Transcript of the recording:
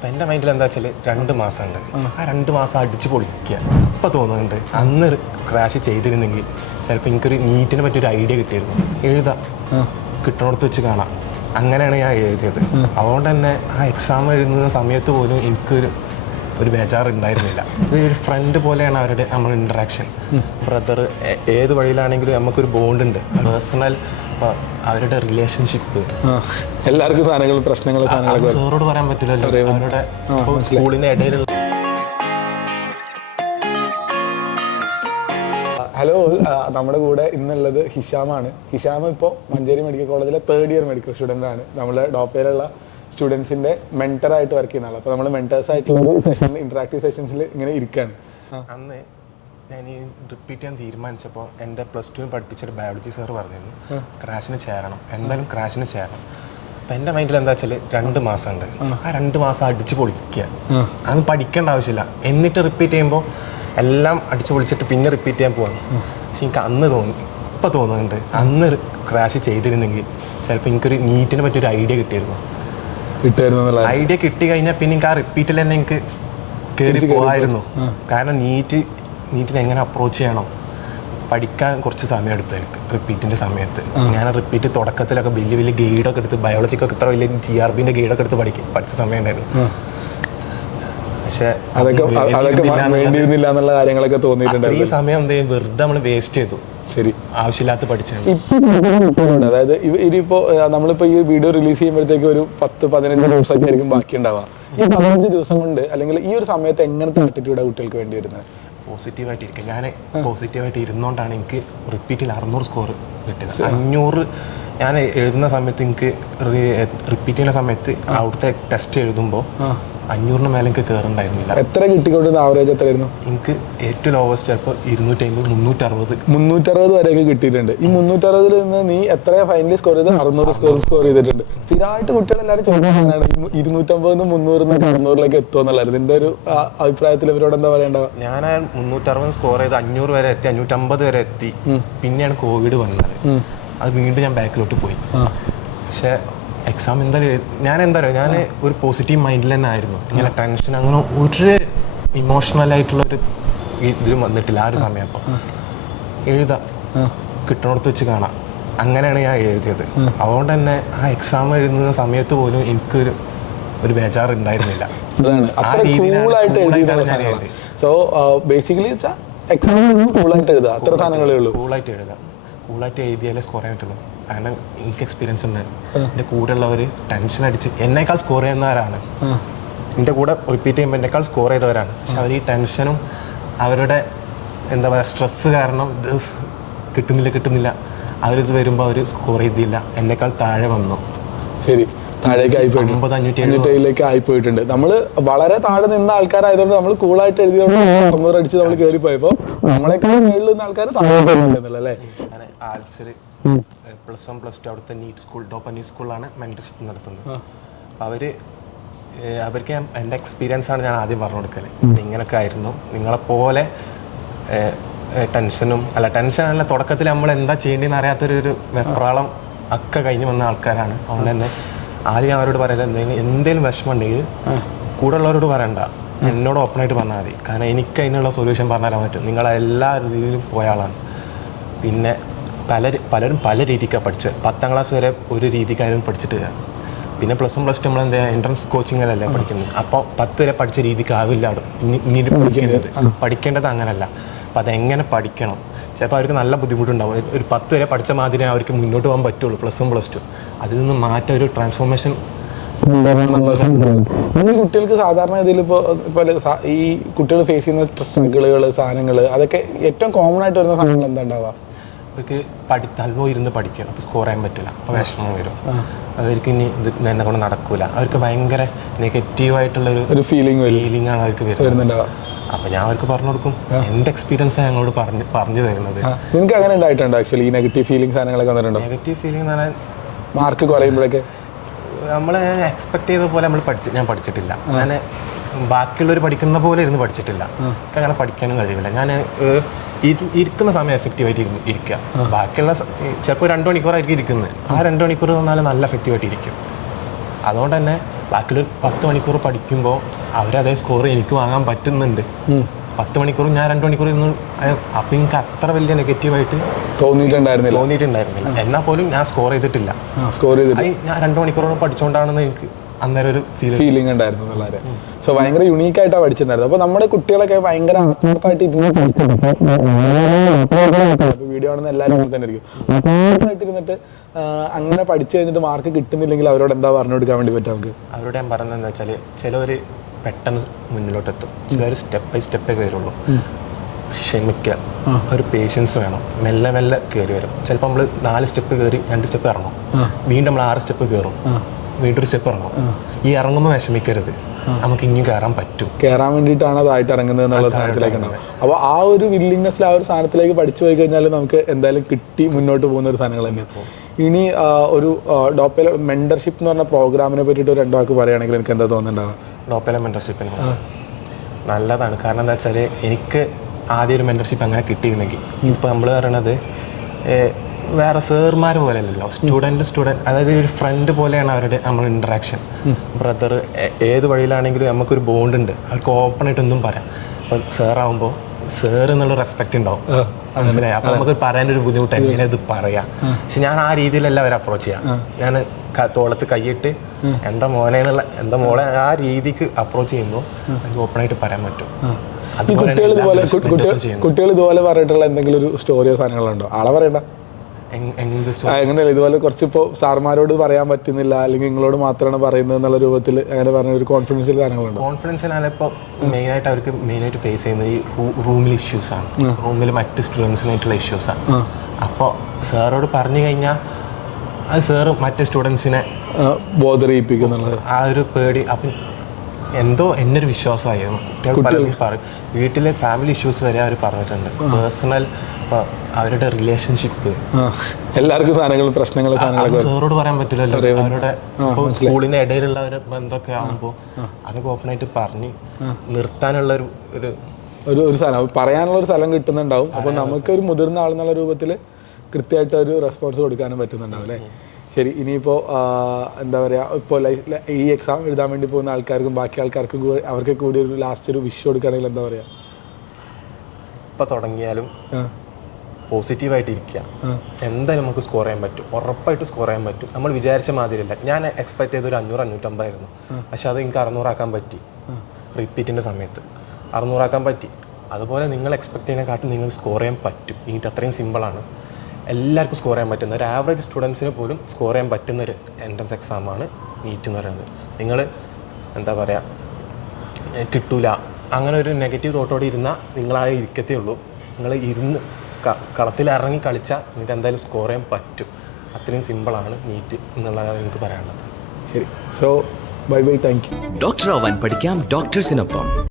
അപ്പം എൻ്റെ മൈൻഡിൽ എന്താ വെച്ചാൽ 2 മാസമുണ്ട്. ആ 2 മാസം അടിച്ച് പൊളിക്കുക. ഇപ്പം തോന്നുന്നുണ്ട് അന്ന് ക്രാഷ് ചെയ്തിരുന്നെങ്കിൽ ചിലപ്പോൾ എനിക്കൊരു നീറ്റിനെ പറ്റിയൊരു ഐഡിയ കിട്ടിയിരുന്നു. എഴുതാം, കിട്ടണോടത്ത് വെച്ച് കാണാം. അങ്ങനെയാണ് ഞാൻ എഴുതിയത്. അതുകൊണ്ട് തന്നെ ആ എക്സാം എഴുതുന്ന സമയത്ത് പോലും എനിക്കൊരു ബേജാറുണ്ടായിരുന്നില്ല. ഇത് ഒരു ഫ്രണ്ട് പോലെയാണ് അവരുടെ നമ്മൾ ഇൻട്രാക്ഷൻ. ബ്രദർ ഏത് വഴിയിലാണെങ്കിലും നമുക്കൊരു ബോണ്ട് ഉണ്ട്. പേഴ്സണൽ അവരുടെ റിലേഷൻഷിപ്പ് എല്ലാവർക്കും സാധനങ്ങൾ പ്രശ്നങ്ങൾ സാറോട് പറയാൻ പറ്റില്ലല്ലോ. അവരുടെ സ്കൂളിൻ്റെ ഇടയിലുള്ള ഹലോ, നമ്മുടെ കൂടെ ഇന്നുള്ളത് ഹിഷാമാണ്. ഹിഷാം ഇപ്പോൾ മഞ്ചേരി മെഡിക്കൽ കോളേജിലെ 3rd ഇയർ മെഡിക്കൽ സ്റ്റുഡൻ്റ് ആണ്. നമ്മുടെ ഡോപ്പയിലുള്ള സ്റ്റുഡൻസിൻ്റെ മെൻറ്ററായിട്ട് വർക്ക് ചെയ്യുന്ന ആൾ. അപ്പോൾ നമ്മൾ മെൻറ്റേഴ്സായിട്ടുള്ള ഒരു സെഷൻ, ഇൻട്രാക്റ്റീവ് സെഷൻസിൽ ഇങ്ങനെ ഇരിക്കുകയാണ്. അന്ന് ഞാൻ ഈ റിപ്പീറ്റ് ചെയ്യാൻ തീരുമാനിച്ചപ്പോൾ എൻ്റെ +2 പഠിപ്പിച്ചൊരു ബയോളജി സാർ പറഞ്ഞിരുന്നു ക്രാഷിന് ചേരണം, എന്തായാലും ക്രാഷിന് ചേരണം. അപ്പം എൻ്റെ മൈൻഡിൽ എന്താ വെച്ചാൽ 2 മാസമുണ്ട്. ആ 2 മാസം അടിച്ച് പൊളിക്കുക. അത് പഠിക്കേണ്ട ആവശ്യമില്ല. എന്നിട്ട് റിപ്പീറ്റ് ചെയ്യുമ്പോൾ എല്ലാം അടിച്ചു പൊളിച്ചിട്ട് പിന്നെ റിപ്പീറ്റ് ചെയ്യാൻ പോവാണ്. പക്ഷെ എനിക്ക് അന്ന് ഇപ്പം തോന്നുന്നുണ്ട് അന്ന് ക്രാഷ് ചെയ്തിരുന്നെങ്കിൽ ചിലപ്പോൾ എനിക്കൊരു നീറ്റിനെ പറ്റിയൊരു ഐഡിയ കിട്ടിയിരുന്നു. ഐഡിയ കിട്ടി കഴിഞ്ഞാൽ പിന്നെ എനിക്ക് ആ റിപ്പീറ്റിൽ തന്നെ എനിക്ക് കയറി പോകായിരുന്നു. കാരണം നീറ്റിനെ എങ്ങനെ അപ്രോച്ച് ചെയ്യണം പഠിക്കാൻ കുറച്ച് സമയം എടുത്തു എനിക്ക് റിപ്പീറ്റിൻ്റെ സമയത്ത്. ഞാൻ റിപ്പീറ്റ് തുടക്കത്തിലൊക്കെ വലിയ ഗൈഡൊക്കെ എടുത്ത് ബയോളജിക്കൊക്കെ ഇത്ര വലിയ GRBൻ്റെ ഗൈഡൊക്കെ എടുത്ത് പഠിച്ച സമയം ഉണ്ടായിരുന്നു. പക്ഷേ അതൊക്കെ വേണ്ടിയിരുന്നില്ല എന്നുള്ള കാര്യങ്ങളൊക്കെ തോന്നിയിട്ടുണ്ട്. ഈ സമയം എന്ത് ചെയ്യും, വെറുതെ നമ്മൾ വേസ്റ്റ് ചെയ്തു. ശരി, ആവശ്യമില്ലാത്ത പഠിച്ചാണ്. അതായത് ഇവരിപ്പോൾ നമ്മളിപ്പോൾ ഈ വീഡിയോ റിലീസ് ചെയ്യുമ്പോഴത്തേക്ക് ഒരു 10-15 ദിവസമൊക്കെ ആയിരിക്കും ബാക്കി ഉണ്ടാവുക. ഈ 15 ദിവസം കൊണ്ട് അല്ലെങ്കിൽ ഈ ഒരു സമയത്ത് എങ്ങനത്തെ ആറ്റിറ്റ്യൂഡാണ് കുട്ടികൾക്ക് വേണ്ടി വരുന്നത്? പോസിറ്റീവായിട്ട് ഇരിക്കുക. ഞാൻ പോസിറ്റീവായിട്ട് ഇരുന്നുകൊണ്ടാണ് എനിക്ക് റിപ്പീറ്റിൽ 600 സ്കോർ കിട്ടിയത്. 500 ഞാൻ എഴുതുന്ന സമയത്ത് എനിക്ക് റിപ്പീറ്റ് ചെയ്യുന്ന സമയത്ത് അവിടുത്തെ ടെസ്റ്റ് എഴുതുമ്പോൾ 500 മേലെ എനിക്ക് കയറുണ്ടായിരുന്നില്ല. എത്ര കിട്ടിക്കൊണ്ടിരുന്ന ആവറേജ് എത്രയായിരുന്നു? എനിക്ക് ഏറ്റവും ലോവസ്റ്റ് ചിലപ്പോൾ 250, 360 വരെയൊക്കെ കിട്ടിയിട്ടുണ്ട്. ഈ 360 നിന്ന് നീ എത്ര ഫൈനലി സ്കോർ ചെയ്ത്? 600 സ്കോർ ചെയ്തിട്ടുണ്ട്. സ്ഥിരമായിട്ട് കുട്ടികളെല്ലാവരും ചോദിക്കുന്നതാണ് 250 300 600 എത്തുമെന്നുള്ളത്. ഇതിൻ്റെ ഒരു അഭിപ്രായത്തിൽ ഇവരോട് എന്താ പറയേണ്ടത്? ഞാൻ 360 സ്കോർ ചെയ്ത് 500 വരെ എത്തി, 550 വരെ എത്തി. പിന്നെയാണ് കോവിഡ് വന്നത്. അത് വീണ്ടും ഞാൻ ബാക്കിലോട്ട് പോയി. പക്ഷേ എക്സാം എന്തായാലും ഞാൻ ഒരു പോസിറ്റീവ് മൈൻഡിൽ തന്നെ ആയിരുന്നു. ഇങ്ങനെ ടെൻഷൻ അങ്ങനെ ഒരു ഇമോഷണലായിട്ടുള്ളൊരു ഇതിലും വന്നിട്ടില്ല ആ ഒരു സമയം. അപ്പോൾ എഴുതാം, കിട്ടണോടത്ത് വെച്ച് കാണാം. അങ്ങനെയാണ് ഞാൻ എഴുതിയത്. അതുകൊണ്ട് തന്നെ ആ എക്സാം എഴുതുന്ന സമയത്ത് പോലും എനിക്കൊരു ബേജാറുണ്ടായിരുന്നില്ല. സോ ബേസിക്കലി കൂളായിട്ട് എഴുതുക, അത്ര സാധനങ്ങളേ ഉള്ളൂ. കൂളായിട്ട് എഴുതിയാലേ സ്കോർ ചെയ്യാൻ പറ്റുള്ളൂ. കാരണം എനിക്ക് എക്സ്പീരിയൻസ് ഉണ്ട്. എൻ്റെ കൂടെ ഉള്ളവർ ടെൻഷൻ അടിച്ച് എന്നേക്കാൾ സ്കോർ ചെയ്യുന്നവരാണ്. എൻ്റെ കൂടെ റിപ്പീറ്റ് ചെയ്യുമ്പോൾ എന്നേക്കാൾ സ്കോർ ചെയ്തവരാണ്. പക്ഷെ അവർ ഈ ടെൻഷനും അവരുടെ എന്താ പറയുക സ്ട്രെസ്സ് കാരണം ഇത് കിട്ടുന്നില്ല അവരിത് വരുമ്പോൾ അവർ സ്കോർ ചെയ്തില്ല, എന്നേക്കാൾ താഴെ വന്നു. ശരി, താഴേക്ക് ആയിപ്പോയിട്ടുണ്ട്, ആയിപ്പോയിട്ടുണ്ട്. നമ്മൾ വളരെ താഴെ നിന്ന ആൾക്കാരായതുകൊണ്ട് നമ്മൾ കൂളായിട്ട് എഴുതിയതുകൊണ്ട് 600 അടിച്ച് നമ്മൾ കയറിപ്പോയപ്പോൾ നമ്മളെക്കാൾ മേളിൽ നിന്ന ആൾക്കാർ താഴെ. ആൽസിൽ +1 +2 അവിടുത്തെ നീറ്റ് സ്കൂൾ, ഡോപ്പനി സ്കൂളിലാണ് മെൻറ്റർഷിപ്പ് നടത്തുന്നത്. അപ്പോൾ അവർക്ക് എൻ്റെ എക്സ്പീരിയൻസാണ് ഞാൻ ആദ്യം പറഞ്ഞു കൊടുക്കൽ. ഇങ്ങനെയൊക്കെ ആയിരുന്നു, നിങ്ങളെപ്പോലെ ടെൻഷനല്ല തുടക്കത്തിൽ നമ്മൾ എന്താ ചെയ്യേണ്ടതെന്ന് അറിയാത്തൊരു വെപ്രാളം ഒക്കെ കഴിഞ്ഞ് വന്ന ആൾക്കാരാണ്. അതുകൊണ്ട് തന്നെ ആദ്യം അവരോട് പറയല, എന്തെങ്കിലും വിഷമം ഉണ്ടെങ്കിൽ കൂടെ ഉള്ളവരോട് പറയണ്ട, എന്നോട് ഓപ്പണായിട്ട് പറഞ്ഞാൽ മതി. കാരണം എനിക്ക് അതിനുള്ള സൊല്യൂഷൻ പറഞ്ഞു തരാൻ പറ്റും. നിങ്ങളെല്ലാ രീതിയിലും പോയ ആളാണ്. പിന്നെ പലരും പല രീതിക്കാണ് പഠിച്ചത്. 10ാം ക്ലാസ് വരെ ഒരു രീതിക്കാരും പഠിച്ചിട്ട് പിന്നെ +1 +2 നമ്മൾ എന്താ എൻട്രൻസ് കോച്ചിങ്ങിലല്ലേ പഠിക്കുന്നത്. അപ്പോൾ 10 വരെ പഠിച്ച രീതിക്ക് ആവില്ല ഇനി പഠിക്കേണ്ടത് അങ്ങനല്ല. അപ്പോൾ അതെങ്ങനെ പഠിക്കണം, ചിലപ്പോൾ അവർക്ക് നല്ല ബുദ്ധിമുട്ടുണ്ടാവും. ഒരു 10 വരെ പഠിച്ച മാതിരി അവർക്ക് മുന്നോട്ട് പോകാൻ പറ്റുള്ളൂ. +1 +2 അതിൽ നിന്ന് മാറ്റം ഒരു ട്രാൻസ്ഫോർമേഷൻ കുട്ടികൾക്ക് സാധാരണ ഇതിലിപ്പോൾ ഈ കുട്ടികൾ ഫേസ് ചെയ്യുന്ന സ്ട്രഗിളുകൾ, സാധനങ്ങൾ, അതൊക്കെ ഏറ്റവും കോമൺ ആയിട്ട് വരുന്ന സാധനങ്ങൾ എന്താ ഉണ്ടാവുക? അവർക്ക് നല്ലോണം ഇരുന്ന് പഠിക്കും, അപ്പോൾ സ്കോർ ചെയ്യാൻ പറ്റില്ല, അപ്പോൾ വിഷമം വരും. അവർക്ക് ഇനി ഇത് എന്നെ കൊണ്ട് നടക്കൂല. അവർക്ക് ഭയങ്കര നെഗറ്റീവായിട്ടുള്ളൊരു ഫീലിംഗ് ആണ് അവർക്ക് വരുന്നുണ്ടാവുക. അപ്പോൾ ഞാൻ അവർക്ക് പറഞ്ഞു കൊടുക്കും. എൻ്റെ എക്സ്പീരിയൻസ് ഞങ്ങളോട് പറഞ്ഞു തരുന്നത്. നിങ്ങൾക്ക് അങ്ങനെ ഉണ്ടായിട്ടുണ്ട് ആക്ച്വലി ഈ നെഗറ്റീവ് ഫീലിംഗ് സാധനങ്ങളൊക്കെ വന്നിട്ടുണ്ടോ? നെഗറ്റീവ് ഫീലിംഗ് എന്ന് പറഞ്ഞാൽ മാർക്ക് കുറയുമ്പോഴൊക്കെ നമ്മൾ എക്സ്പെക്ട് ചെയ്ത പോലെ ഞാൻ പഠിച്ചിട്ടില്ല. ഞാൻ ബാക്കിയുള്ളവർ പഠിക്കുന്ന പോലെ ഇരുന്ന് പഠിച്ചിട്ടില്ല. എനിക്ക് അങ്ങനെ പഠിക്കാനും കഴിയില്ല. ഞാൻ ഇരിക്കുന്ന സമയം എഫക്റ്റീവായിട്ട് ഇരിക്കുക. ബാക്കിയുള്ള ചിലപ്പോൾ 2 മണിക്കൂറായിരിക്കും ഇരിക്കുന്നത്. ആ 2 മണിക്കൂർ തന്നാലും നല്ല എഫക്റ്റീവായിട്ട് ഇരിക്കും. അതുകൊണ്ട് തന്നെ ബാക്കിയുള്ള 10 മണിക്കൂർ പഠിക്കുമ്പോൾ അവരതേ സ്കോർ എനിക്ക് വാങ്ങാൻ പറ്റുന്നുണ്ട്. 10 മണിക്കൂർ ഞാൻ 2 മണിക്കൂർ ഇരുന്ന്, അപ്പം എനിക്ക് അത്ര വലിയ നെഗറ്റീവായിട്ട് തോന്നിയിട്ടുണ്ടായിരുന്നില്ല. എന്നാൽ പോലും ഞാൻ സ്കോർ ചെയ്തിട്ടില്ല. ഞാൻ 2 മണിക്കൂറോളം പഠിച്ചുകൊണ്ടാണെന്ന് എനിക്ക് അന്നേരം ഒരു ഫീലിംഗ് ഉണ്ടായിരുന്നു എന്നുള്ളത്. സോ ഭയങ്കര യുണീക്കായിട്ടാണ് പഠിച്ചിട്ടുണ്ടായിരുന്നു. അപ്പോൾ നമ്മുടെ കുട്ടികളൊക്കെ ഭയങ്കര ആത്മാർത്ഥമായിട്ട് ഇതിനെ വീഡിയോ ആണെന്ന് എല്ലാവരും തന്നെ ആയിരിക്കും. ആത്മാർത്ഥമായിട്ട് ഇരുന്നിട്ട് അങ്ങനെ പഠിച്ചു കഴിഞ്ഞിട്ട് മാർക്ക് കിട്ടുന്നില്ലെങ്കിൽ അവരോട് എന്താ പറഞ്ഞു കൊടുക്കാൻ വേണ്ടി പറ്റും നമുക്ക്? അവരോട് ഞാൻ പറഞ്ഞതെന്ന് വെച്ചാൽ, ചിലവർ പെട്ടെന്ന് മുന്നിലോട്ടെത്തും, ചിലവർ സ്റ്റെപ്പ് ബൈ സ്റ്റെപ്പേ കയറുള്ളൂ. ക്ഷമിക്കുക, ഒരു പേഷ്യൻസ് വേണം. മെല്ലെ മെല്ലെ കയറി വരും. ചിലപ്പോൾ നമ്മൾ 4 സ്റ്റെപ്പ് കയറി 2 സ്റ്റെപ്പ് ഇറങ്ങും, വീണ്ടും നമ്മൾ 6 സ്റ്റെപ്പ് കയറും, വീണ്ടും ഒരു സ്റ്റെപ്പ് ഇറങ്ങും. ഈ ഇറങ്ങുമ്പോൾ വിഷമിക്കരുത്, നമുക്ക് ഇനിയും കയറാൻ പറ്റും. കയറാൻ വേണ്ടിയിട്ടാണ് അതായിട്ട് ഇറങ്ങുന്നത് എന്നുള്ള സാധനത്തിലേക്ക് ഉണ്ടാവും. അപ്പോൾ ആ ഒരു വില്ലിങ്നെസ്സിൽ ആ ഒരു സാധനത്തിലേക്ക് പഠിച്ചു പോയി കഴിഞ്ഞാൽ നമുക്ക് എന്തായാലും കിട്ടി മുന്നോട്ട് പോകുന്ന ഒരു സാധനങ്ങൾ തന്നെ. ഇനി ഒരു ഡോപ്പയിലെ മെന്റർഷിപ്പ് എന്ന് പറഞ്ഞ പ്രോഗ്രാമിനെ പറ്റിയിട്ട് 2 വാക്ക് പറയുകയാണെങ്കിൽ എനിക്ക് എന്താ തോന്നുന്നുണ്ടാവുക? ഡോപ്പയിലെ മെന്റർഷിപ്പിന് നല്ലതാണ്. കാരണം എന്താ വെച്ചാൽ, എനിക്ക് ആദ്യം ഒരു മെന്റർഷിപ്പ് അങ്ങനെ കിട്ടിയിരുന്നെങ്കിൽ, ഇപ്പോൾ നമ്മൾ പറയണത് വേറെ സാർമാർ പോലെ അല്ലല്ലോ, സ്റ്റുഡൻറ്റ് അതായത് ഒരു ഫ്രണ്ട് പോലെയാണ് അവരുടെ നമ്മൾ ഇൻട്രാക്ഷൻ. ബ്രദർ ഏത് വഴിയിലാണെങ്കിലും നമുക്കൊരു ബോണ്ട് ഉണ്ട്, അവർക്ക് ഓപ്പൺ ആയിട്ട് ഒന്നും പറയാം. അപ്പോൾ സാറാകുമ്പോൾ സാർ എന്നുള്ള റെസ്പെക്റ്റ് ഉണ്ടാവും, മനസ്സിലായി? അപ്പോൾ നമുക്ക് പറയാനൊരു ബുദ്ധിമുട്ട്, എങ്ങനെ ഇത് പറയാം. പക്ഷെ ഞാൻ ആ രീതിയിലല്ല അവരെ അപ്രോച്ച് ചെയ്യാം. ഞാൻ തോളത്ത് കൈയിട്ട് എന്താ മോനെ എന്നുള്ള, എന്താ മോളെ, ആ രീതിക്ക് അപ്രോച്ച് ചെയ്യുമ്പോൾ എനിക്ക് ഓപ്പണായിട്ട് പറയാൻ പറ്റും. കുട്ടികൾ ഇതുപോലെ പറഞ്ഞിട്ടുള്ള എന്തെങ്കിലും ഒരു സ്റ്റോറിയോ സാധനങ്ങളുണ്ടോ? ആളെ പറയണ്ട, അങ്ങനെയല്ല, ഇതുപോലെ കുറച്ചിപ്പോൾ സാർമാരോട് പറയാൻ പറ്റുന്നില്ല, അല്ലെങ്കിൽ നിങ്ങളോട് മാത്രമാണ് പറയുന്നത് എന്നുള്ള രൂപത്തിൽ അങ്ങനെ പറഞ്ഞ ഒരു കോൺഫിഡൻഷ്യൽ സാധനങ്ങളുണ്ട്? കോൺഫിഡൻഷ്യലാണിപ്പോൾ മെയിനായിട്ട് അവർക്ക് മെയിനായിട്ട് ഫേസ് ചെയ്യുന്നത് ഈ റൂമിൽ ഇഷ്യൂസാണ്. റൂമിൽ മറ്റ് സ്റ്റുഡൻസിനായിട്ടുള്ള ഇഷ്യൂസാണ്. അപ്പോൾ സാറോട് പറഞ്ഞു കഴിഞ്ഞാൽ അത് സാറ് മറ്റ് സ്റ്റുഡൻസിനെ ബോധറിയിപ്പിക്കുന്നുള്ളത് ആ ഒരു പേടി. അപ്പം എന്തോ എന്നൊരു വിശ്വാസമായിരുന്നു. കുട്ടികൾ പറയും, വീട്ടിലെ ഫാമിലി ഇഷ്യൂസ് വരെ അവർ പറഞ്ഞിട്ടുണ്ട്. പേഴ്സണൽ അവരുടെ റിലേഷൻഷിപ്പ്, എല്ലാവർക്കും സാധനങ്ങൾ പ്രശ്നങ്ങൾ സാറോട് പറയാൻ പറ്റില്ലല്ലോ. അവരുടെ സ്കൂളിന്റെ ഇടയിലുള്ള ഒരു ബന്ധമൊക്കെ ആകുമ്പോൾ അതൊക്കെ ഓപ്പണായിട്ട് പറഞ്ഞ് നിർത്താനുള്ള ഒരു സ്ഥലം, പറയാനുള്ള ഒരു സ്ഥലം കിട്ടുന്നുണ്ടാവും. അപ്പോൾ നമുക്കൊരു മുതിർന്ന ആളെന്നുള്ള രൂപത്തിൽ കൃത്യമായിട്ട് ഒരു റെസ്പോൺസ് കൊടുക്കാനും പറ്റുന്നുണ്ടാവും അല്ലേ? ശരി, ഇനിയിപ്പോൾ എന്താ പറയുക, ഇപ്പോൾ ഈ എക്സാം എഴുതാൻ വേണ്ടി പോകുന്ന ആൾക്കാർക്കും ബാക്കി ആൾക്കാർക്കും അവർക്ക് കൂടി ഒരു ലാസ്റ്റ് ഒരു വിഷ് കൊടുക്കുകയാണെങ്കിൽ എന്താ പറയുക? ഇപ്പം തുടങ്ങിയാലും പോസിറ്റീവായിട്ട് ഇരിക്കുക. എന്തായാലും നമുക്ക് സ്കോർ ചെയ്യാൻ പറ്റും, ഉറപ്പായിട്ട് സ്കോർ ചെയ്യാൻ പറ്റും. നമ്മൾ വിചാരിച്ച മാതിരിയല്ല. ഞാൻ എക്സ്പെക്ട് ചെയ്തൊരു 500-550 ആയിരുന്നു, പക്ഷെ അത് എനിക്ക് 600 ആക്കാൻ പറ്റി. റിപ്പീറ്റിൻ്റെ സമയത്ത് 600 ആക്കാൻ പറ്റി. അതുപോലെ നിങ്ങൾ എക്സ്പെക്ട് ചെയ്യുന്നതിനെക്കാട്ടും നിങ്ങൾക്ക് സ്കോർ ചെയ്യാൻ പറ്റും. നീറ്റ് അത്രയും സിമ്പിളാണ്, എല്ലാവർക്കും സ്കോർ ചെയ്യാൻ പറ്റുന്ന, ഒരു ആവറേജ് സ്റ്റുഡൻസിന് പോലും സ്കോർ ചെയ്യാൻ പറ്റുന്നൊരു എൻട്രൻസ് എക്സാമാണ് നീറ്റ് എന്ന് പറയുന്നത്. നിങ്ങൾ എന്താ പറയുക, കിട്ടൂല അങ്ങനെ ഒരു നെഗറ്റീവ് തോട്ടോടെ ഇരുന്നാൽ നിങ്ങളാകെ ഇരിക്കത്തേ ഉള്ളൂ. നിങ്ങൾ ഇരുന്ന് കളത്തിൽ ഇറങ്ങി കളിച്ചാൽ നിങ്ങൾക്ക് എന്തായാലും സ്കോർ ചെയ്യാൻ പറ്റും. അത്രയും സിമ്പിളാണ് നീറ്റ് എന്നുള്ളതാണ് എനിക്ക് പറയാനുള്ളത്. ശരി, so bye bye, thank you. Doctor ആവാൻ പഠിക്കാം ഡോക്ടേഴ്സിനൊപ്പം.